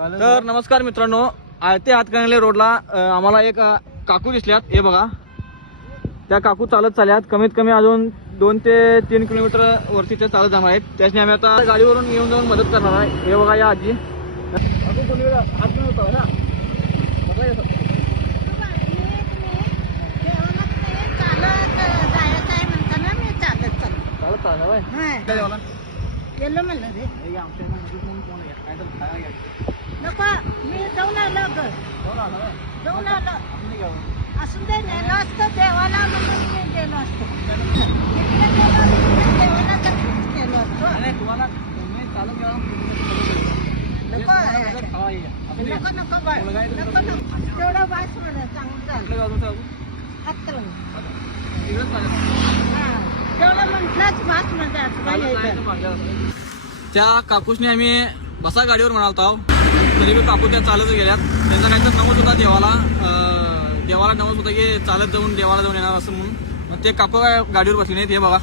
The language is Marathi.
तर नमस्कार मित्रांनो, आळते हातकणंगले रोडला आम्हाला एक काकू दिसल्यात. हे बघा, त्या काकू चालत चालल्यात. कमीत कमी अजून 2 ते 3 किलोमीटर वरती ते चालत जाणार आहेत. त्याच्याने आम्ही आता गाडीवरून येऊन जाऊन मदत करणार आहे. हे बघा या आजी. नको मी जाऊन आलो जाऊन आलो असून ते नेलं असतं देवाला म्हणून मी गेलो असतो देवाला तर गेलो असतो. नको नको नको नको तेवढं वाच म्हणा चांगलं झालं हातलं तेवढं म्हटलंच वाच म्हणजे असं. त्या काकूसने आम्ही बसा गाडीवर म्हणालतो, तरी बी काकू त्या चालत गेल्यात. त्यांचा काहीतरी नमूद होता देवाला नमूद होता की चालत जाऊन देवाला जाऊन येणार असं म्हणून. मग ते काकू गाडीवर बसले नाहीत. हे बघा